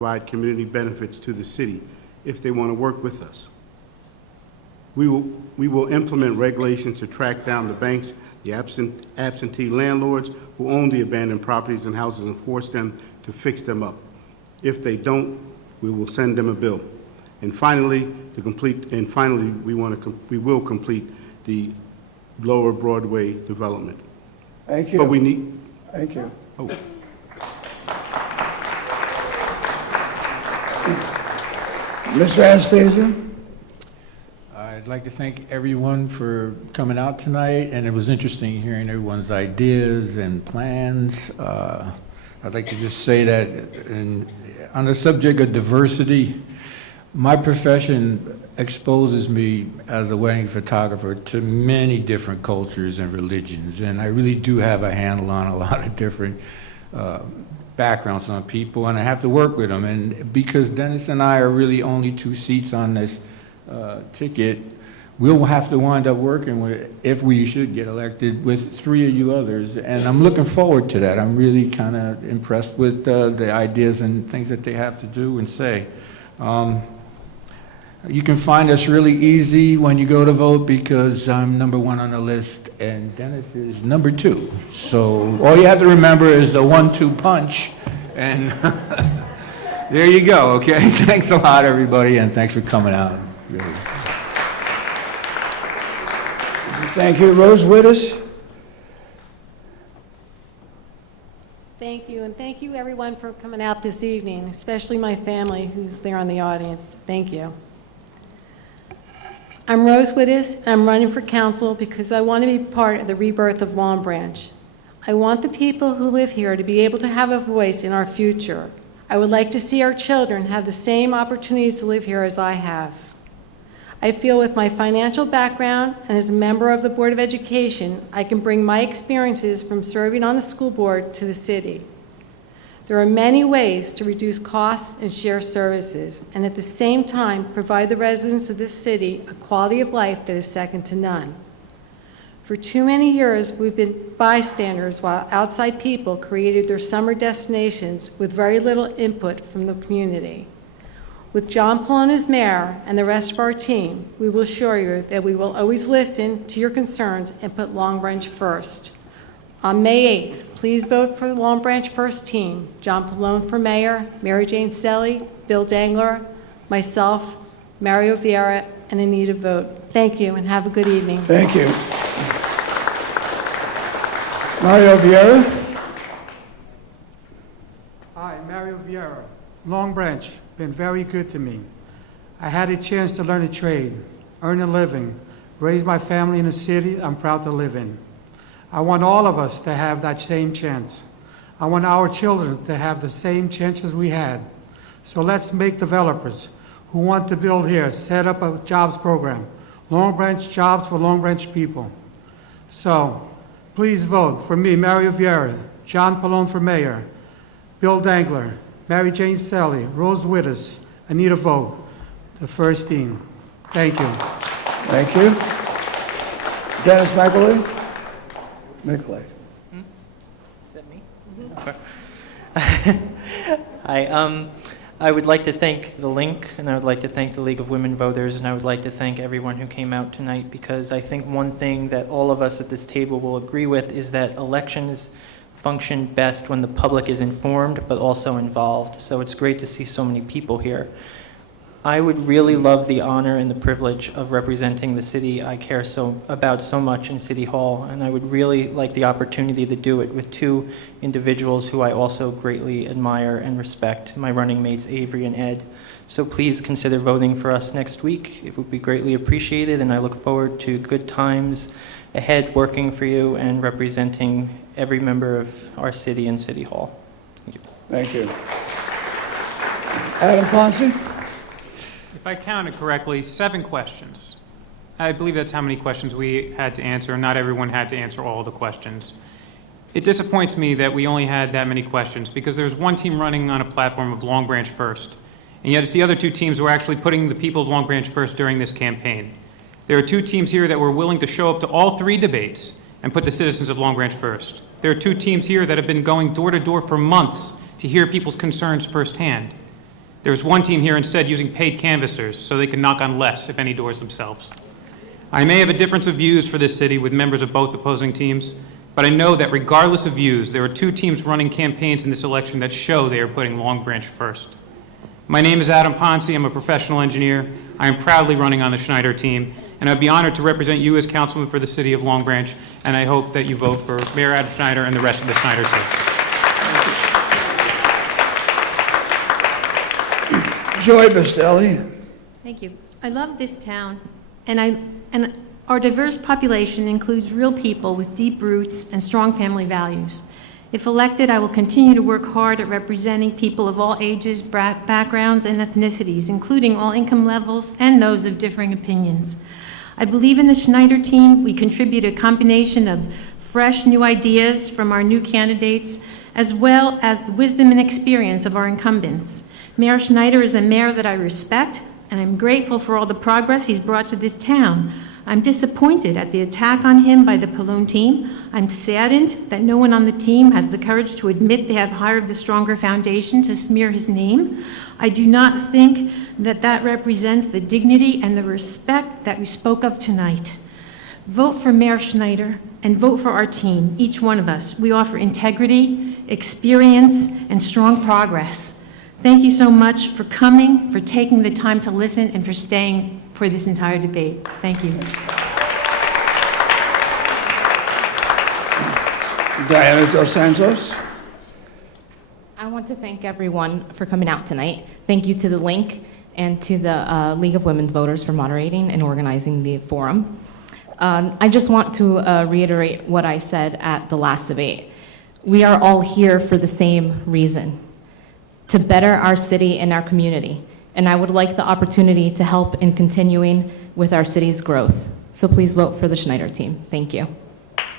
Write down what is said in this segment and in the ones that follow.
provide community benefits to the city if they want to work with us. We will implement regulations to track down the banks, the absentee landlords who own the abandoned properties and houses and force them to fix them up. If they don't, we will send them a bill. And finally, we will complete the Lower Broadway development. Thank you. But we need. Thank you. Oh. Mr. Anastasia? I'd like to thank everyone for coming out tonight, and it was interesting hearing everyone's ideas and plans. I'd like to just say that on the subject of diversity, my profession exposes me as a wedding photographer to many different cultures and religions, and I really do have a handle on a lot of different backgrounds on people, and I have to work with them. And because Dennis and I are really only 2 seats on this ticket, we'll have to wind up working with, if we should get elected, with 3 of you others, and I'm looking forward to that. I'm really kind of impressed with the ideas and things that they have to do and say. You can find us really easy when you go to vote because I'm #1 on the list and Dennis is #2. So all you have to remember is the 1-2 punch, and there you go, okay? Thanks a lot, everybody, and thanks for coming out. Really. Thank you. Rose Wittes? Thank you, and thank you everyone for coming out this evening, especially my family who's there in the audience. Thank you. I'm Rose Wittes, and I'm running for council because I want to be part of the rebirth of Long Branch. I want the people who live here to be able to have a voice in our future. I would like to see our children have the same opportunities to live here as I have. I feel with my financial background and as a member of the Board of Education, I can bring my experiences from serving on the school board to the city. There are many ways to reduce costs and share services, and at the same time, provide the residents of this city a quality of life that is second to none. For too many years, we've been bystanders while outside people created their summer destinations with very little input from the community. With John Pallone as mayor and the rest of our team, we will assure you that we will always listen to your concerns and put Long Branch first. On May 8th, please vote for the Long Branch First team, John Pallone for mayor, Mary Jane Selly, Bill Dangler, myself, Mario Vieira, and Anita Vogt. Thank you, and have a good evening. Thank you. Mario Vieira? Hi, Mario Vieira, Long Branch. Been very good to me. I had a chance to learn a trade, earn a living, raise my family in a city I'm proud to live in. I want all of us to have that same chance. I want our children to have the same chances we had. So let's make developers who want to build here set up a jobs program, Long Branch Jobs for Long Branch people. So please vote for me, Mario Vieira, John Pallone for mayor, Bill Dangler, Mary Jane Selly, Rose Wittes, Anita Vogt, the first team. Thank you. Thank you. Dennis McElroy? McElroy. Is that me? Hi. I would like to thank the Link, and I would like to thank the League of Women Voters, and I would like to thank everyone who came out tonight, because I think one thing that all of us at this table will agree with is that elections function best when the public is informed but also involved. So it's great to see so many people here. I would really love the honor and the privilege of representing the city I care about so much in City Hall, and I would really like the opportunity to do it with 2 individuals who I also greatly admire and respect, my running mates Avery and Ed. So please consider voting for us next week. It would be greatly appreciated, and I look forward to good times ahead working for you and representing every member of our city and City Hall. Thank you. Thank you. Adam Ponce? If I counted correctly, 7 questions. I believe that's how many questions we had to answer, and not everyone had to answer all the questions. It disappoints me that we only had that many questions, because there's one team running on a platform of Long Branch First, and yet it's the other 2 teams who are actually putting the people of Long Branch first during this campaign. There are 2 teams here that were willing to show up to all 3 debates and put the citizens of Long Branch first. There are 2 teams here that have been going door to door for months to hear people's concerns firsthand. There was one team here instead using paid canvassers so they could knock on less, if any, doors themselves. I may have a difference of views for this city with members of both opposing teams, but I know that regardless of views, there are two teams running campaigns in this election that show they are putting Long Branch first. My name is Adam Ponce. I'm a professional engineer. I am proudly running on the Schneider team, and I'd be honored to represent you as councilman for the city of Long Branch, and I hope that you vote for Mayor Adam Schneider and the rest of the Schneider team. Joy Bastelli. Thank you. I love this town, and our diverse population includes real people with deep roots and strong family values. If elected, I will continue to work hard at representing people of all ages, backgrounds, and ethnicities, including all income levels and those of differing opinions. I believe in the Schneider team. We contribute a combination of fresh new ideas from our new candidates, as well as the wisdom and experience of our incumbents. Mayor Schneider is a mayor that I respect, and I'm grateful for all the progress he's brought to this town. I'm disappointed at the attack on him by the Pallone team. I'm saddened that no one on the team has the courage to admit they have hired the Stronger Foundation to smear his name. I do not think that that represents the dignity and the respect that we spoke of tonight. Vote for Mayor Schneider and vote for our team, each one of us. We offer integrity, experience, and strong progress. Thank you so much for coming, for taking the time to listen, and for staying for this entire debate. Thank you. Diana Dos Santos. I want to thank everyone for coming out tonight. Thank you to the Link and to the League of Women's Voters for moderating and organizing the forum. I just want to reiterate what I said at the last debate. We are all here for the same reason, to better our city and our community. And I would like the opportunity to help in continuing with our city's growth. So please vote for the Schneider team. Thank you.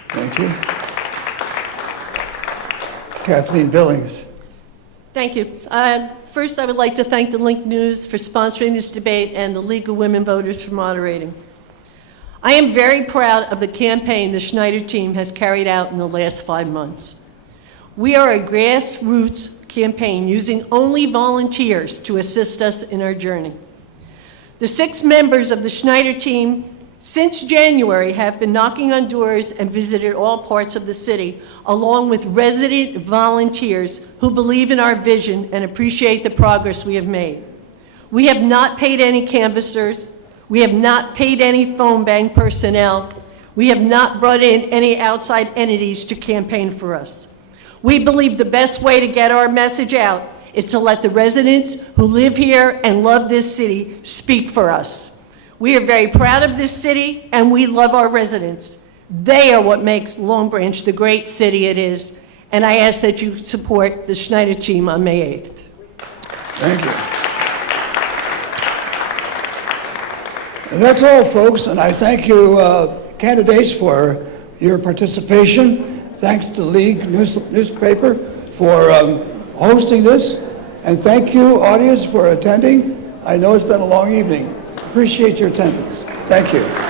Thank you. Kathleen Billings. Thank you. First, I would like to thank the Link News for sponsoring this debate and the League of Women Voters for moderating. I am very proud of the campaign the Schneider team has carried out in the last 5 months. We are a grassroots campaign using only volunteers to assist us in our journey. The 6 members of the Schneider team since January have been knocking on doors and visited all parts of the city, along with resident volunteers who believe in our vision and appreciate the progress we have made. We have not paid any canvassers. We have not paid any phone bank personnel. We have not brought in any outside entities to campaign for us. We believe the best way to get our message out is to let the residents who live here and love this city speak for us. We are very proud of this city, and we love our residents. They are what makes Long Branch the great city it is, and I ask that you support the Schneider team on May 8th. Thank you. And that's all, folks, and I thank you, candidates, for your participation. Thanks to League newspaper for hosting this, and thank you, audience, for attending. I know it's been a long evening. Appreciate your attendance. Thank you.